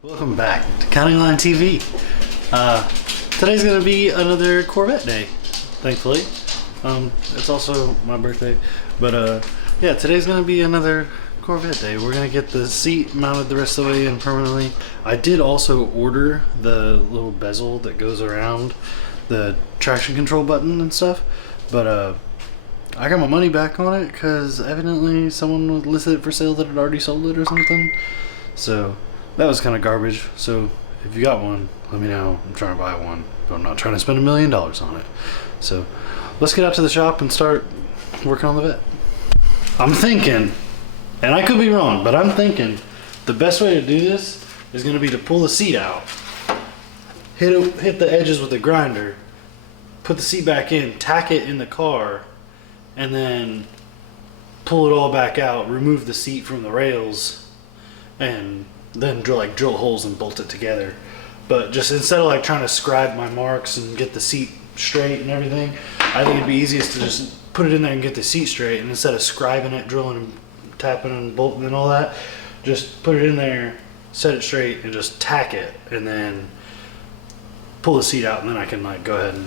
Welcome back to CountyLine TV. Today's gonna be another Corvette day, thankfully. It's also my birthday, but yeah, today's gonna be another Corvette day. We're gonna get the seat mounted the rest of the way in permanently. I did also order the little bezel that goes around the traction control button and stuff, but I got my money back on it because evidently someone listed it for sale that had already sold it or something. So that was kind of garbage. So if you got one, let me know. I'm trying to buy one, but I'm not trying to spend $1 million on it. So let's get out to the shop and start working on the Vette. I'm thinking, and I could be wrong, but I'm thinking the best way to do this is going to be to pull the seat out, hit the edges with the grinder, put the seat back in, tack it in the car, and then pull it all back out, remove the seat from the rails, and then drill holes and bolt it together. But just instead of like trying to scribe my marks and get the seat straight and everything, I think it'd be easiest to just put it in there and get the seat straight, and instead of scribing it, drilling and tapping and bolting and all that, just put it in there, set it straight, and just tack it, and then pull the seat out, and then I can like go ahead and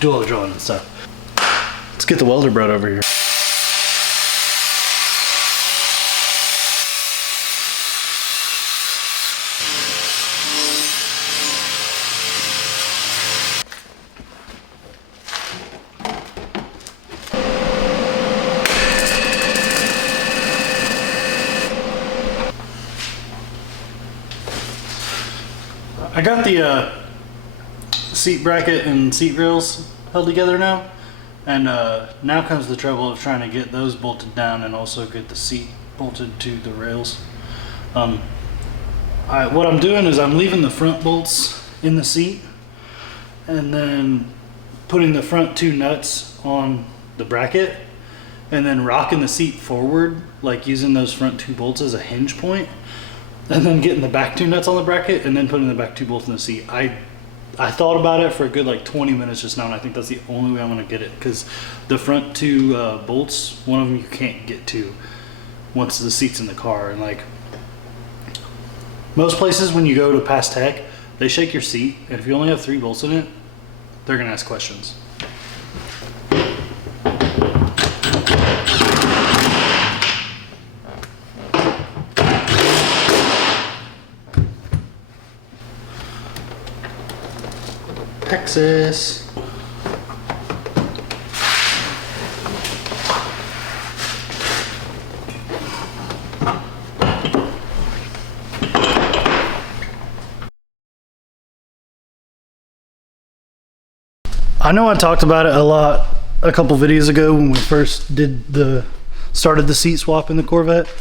do all the drilling and stuff. Let's get the welder brought over here. I got the seat bracket and seat rails held together now, and now comes the trouble of trying to get those bolted down and also get the seat bolted to the rails. What I'm doing is I'm leaving the front bolts in the seat and then putting the front two nuts on the bracket and then rocking the seat forward, like using those front two bolts as a hinge point, and then getting the back two nuts on the bracket and then putting the back two bolts in the seat. I thought about it for a good like 20 minutes just now, and I think that's the only way I'm gonna get it, because the front two bolts, one of them you can't get to once the seat's in the car. And like most places when you go to pass tech, they shake your seat, and if you only have 3 bolts in it, they're gonna ask questions. Texas. I know I talked about it a lot a couple videos ago when we first started the seat swap in the Corvette,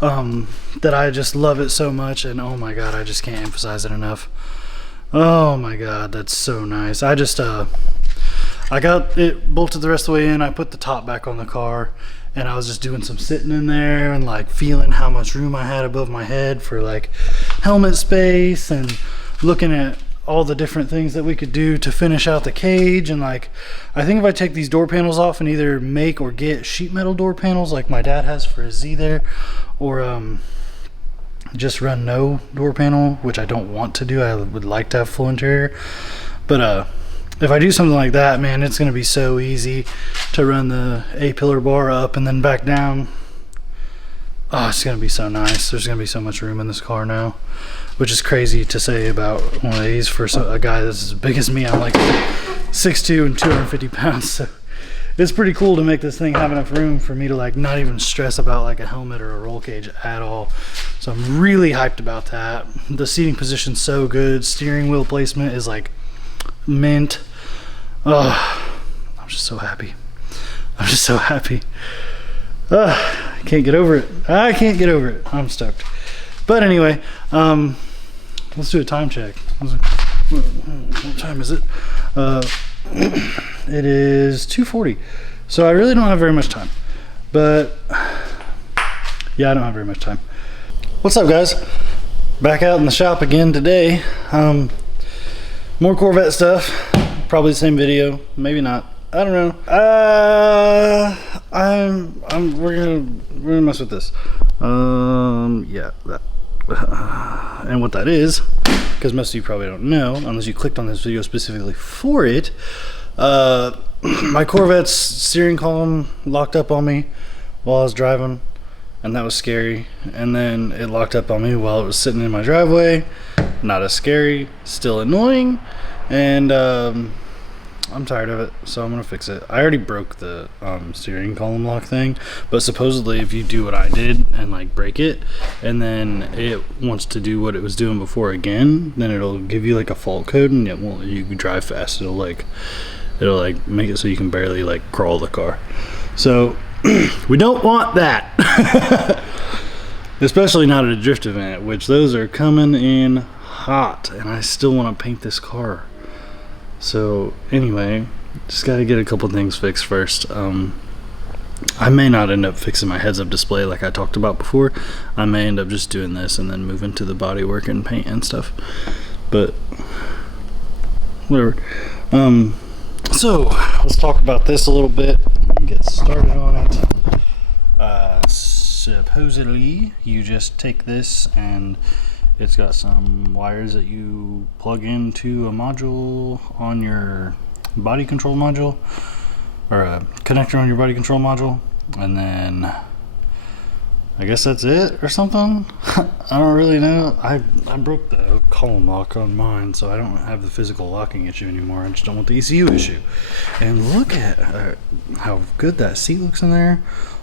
that I just love it so much, and oh my god, I just can't emphasize it enough. Oh my god, that's so nice. I got it bolted the rest of the way in. I put the top back on the car, and I was just doing some sitting in there and like feeling how much room I had above my head for like helmet space, and looking at all the different things that we could do to finish out the cage. And like, I think if I take these door panels off and either make or get sheet metal door panels like my dad has for his Z there, or just run no door panel, which I don't want to do. I would like to have full interior, but if I do something like that, man, it's gonna be so easy to run the A-pillar bar up and then back down. Oh, it's gonna be so nice. There's gonna be so much room in this car now, which is crazy to say about one of these for a guy that's as big as me. I'm like 6'2" and 250 pounds, so it's pretty cool to make this thing have enough room for me to like not even stress about like a helmet or a roll cage at all. So I'm really hyped about that. The seating position's so good. Steering wheel placement is like mint. Oh, I'm just so happy. I'm just so happy. I can't get over it. I can't get over it. I'm stoked. But anyway, let's do a time check. What time is it? It is 2:40. So I really don't have very much time. But yeah, I don't have very much time. What's up, guys? Back out in the shop again today. More Corvette stuff. Probably the same video. Maybe not. I don't know. We're gonna mess with this. Yeah, that And what that is, because most of you probably don't know, unless you clicked on this video specifically for it, my Corvette's steering column locked up on me while I was driving, and that was scary. And then it locked up on me while it was sitting in my driveway. Not as scary, still annoying, and I'm tired of it, so I'm gonna fix it. I already broke the steering column lock thing, but supposedly if you do what I did and like break it, and then it wants to do what it was doing before again, then it'll give you like a fault code, and it won't let you drive fast. It'll like make it so you can barely like crawl the car. So we don't want that. Especially not at a drift event, which those are coming in hot, and I still want to paint this car. So anyway, just got to get a couple things fixed first. I may not end up fixing my heads-up display like I talked about before. I may end up just doing this and then move into the bodywork and paint and stuff, but whatever. So let's talk about this a little bit and get started on it. Supposedly you just take this, and it's got some wires that you plug into a module on your body control module, or a connector on your body control module, and then I guess that's it or something. I don't really know. I broke the column lock on mine, so I don't have the physical locking issue anymore. I just don't want the ECU issue. And look at how good that seat looks in there,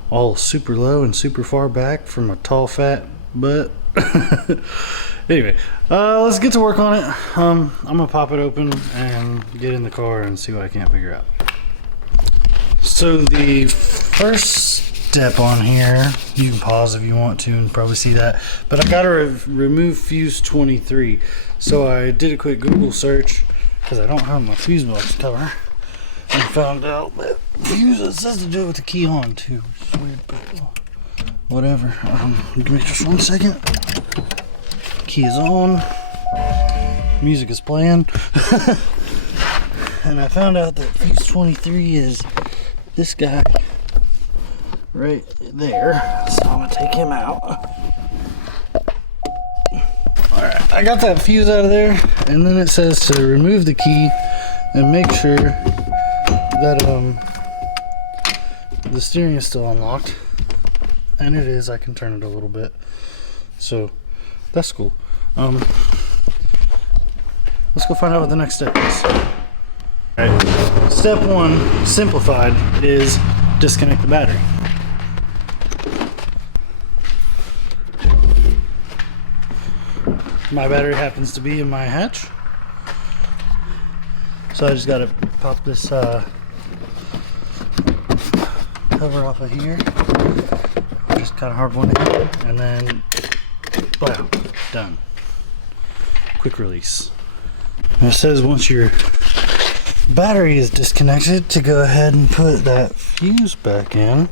all super low and super far back from a tall fat butt. Anyway, let's get to work on it. I'm gonna pop it open and get in the car and see what I can't figure out. So the first step on here, you can pause if you want to and probably see that, but I gotta remove fuse 23. So I did a quick Google search because I don't have my fuse box cover, and found out that fuse, it says to do with the key on too, which is weird, but whatever. Give me just 1 second. Key is on, music is playing, and I found out that fuse 23 is this guy right there, so I'm gonna take him out. Alright, I got that fuse out of there, and then it says to remove the key and make sure that the steering is still unlocked, and it is. I can turn it a little bit, so that's cool. Let's go find out what the next step is. Alright, step one, simplified, is disconnect the battery. My battery happens to be in my hatch, so I just gotta pop this cover off of here. Just kind of hard one in, and then bam, done. Quick release. And it says once your battery is disconnected to go ahead and put that fuse back in,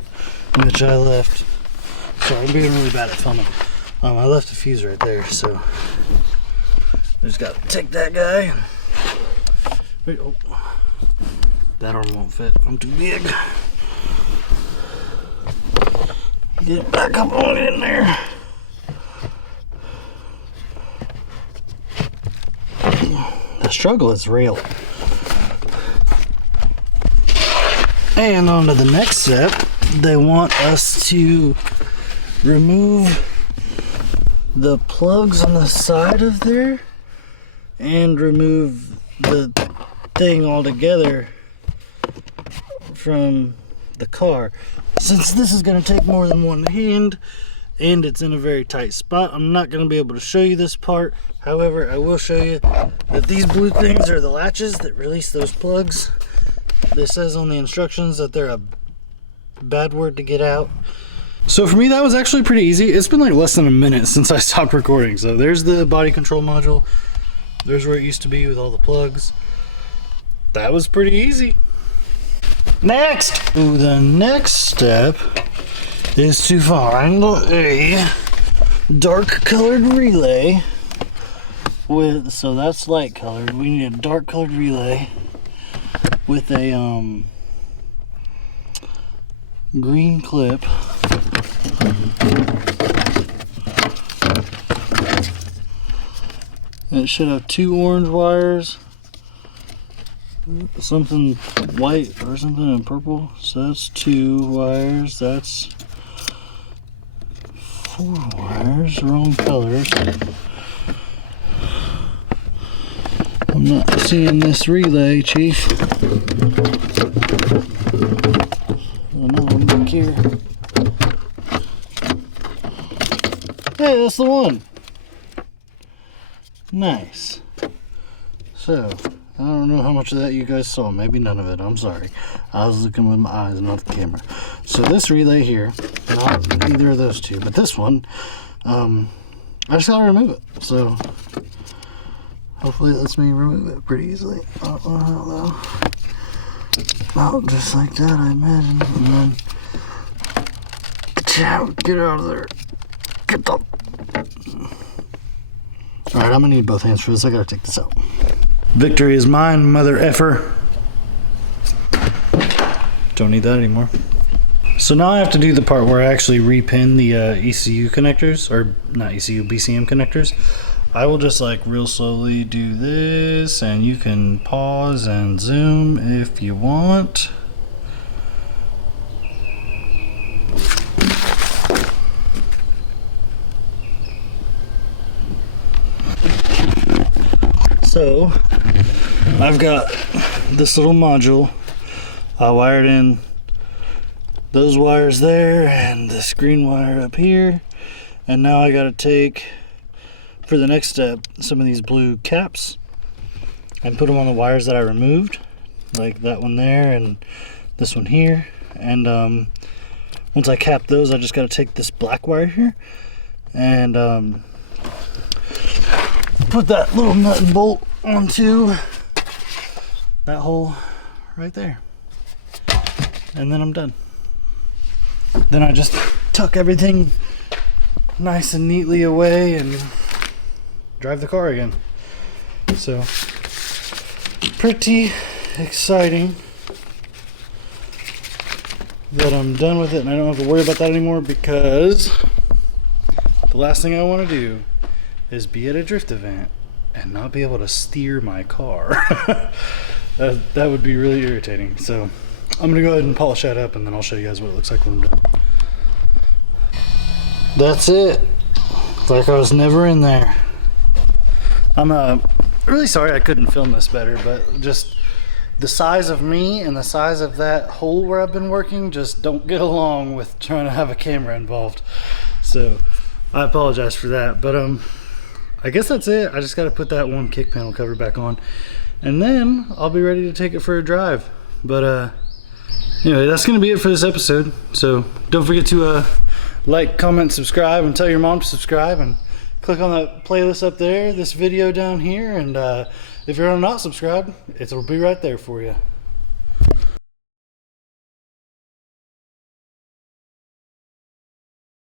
which I left. Sorry, I'm being really bad at filming. I left the fuse right there, so I just gotta take that guy. Wait, oh, that arm won't fit. I'm too big. Get it back up on in there. The struggle is real. And on to the next step. They want us to remove the plugs on the side of there and remove the thing altogether from the car. Since this is going to take more than one hand and it's in a very tight spot, I'm not going to be able to show you this part. However, I will show you that these blue things are the latches that release those plugs. It says on the instructions that they're a bad word to get out. So for me, that was actually pretty easy. It's been like less than a minute since I stopped recording. So there's the body control module. There's where it used to be with all the plugs. That was pretty easy. Next! Ooh, the next step is to find a dark colored relay with, so that's light colored. We need a dark colored relay with a green clip. And it should have 2 orange wires, something white or something in purple. So that's 2 wires. That's 4 wires, wrong colors. I'm not seeing this relay, Chief. Another one back here. Hey, that's the one. Nice. So, I don't know how much of that you guys saw. Maybe none of it. I'm sorry. I was looking with my eyes, not the camera. So this relay here, not either of those two, but this one, I just gotta remove it. So hopefully it lets me remove it pretty easily. I don't know how though. Oh, just like that, I imagine. And then get out of there. Get up. Alright, I'm gonna need both hands for this. I gotta take this out. Victory is mine, mother effer. Don't need that anymore. So now I have to do the part where I actually repin the ECU connectors, or not ECU, BCM connectors. I will just like real slowly do this, and you can pause and zoom if you want. So I've got this little module. I wired in those wires there and this green wire up here, and now I got to take, for the next step, some of these blue caps and put them on the wires that I removed, like that one there and this one here. And once I cap those, I just got to take this black wire here and put that little nut and bolt onto that hole right there, and then I'm done. Then I just tuck everything nice and neatly away and drive the car again. So pretty exciting that I'm done with it and I don't have to worry about that anymore, because the last thing I want to do is be at a drift event and not be able to steer my car. that would be really irritating. So I'm gonna go ahead and polish that up, and then I'll show you guys what it looks like when I'm done. That's it. Like I was never in there. I'm really sorry I couldn't film this better, but just the size of me and the size of that hole where I've been working just don't get along with trying to have a camera involved. So I apologize for that, but I guess that's it. I just got to put that one kick panel cover back on, and then I'll be ready to take it for a drive. But anyway, that's going to be it for this episode. So don't forget to like, comment, subscribe, and tell your mom to subscribe, and click on that playlist up there, this video down here, and if you're not subscribed, it'll be right there for you.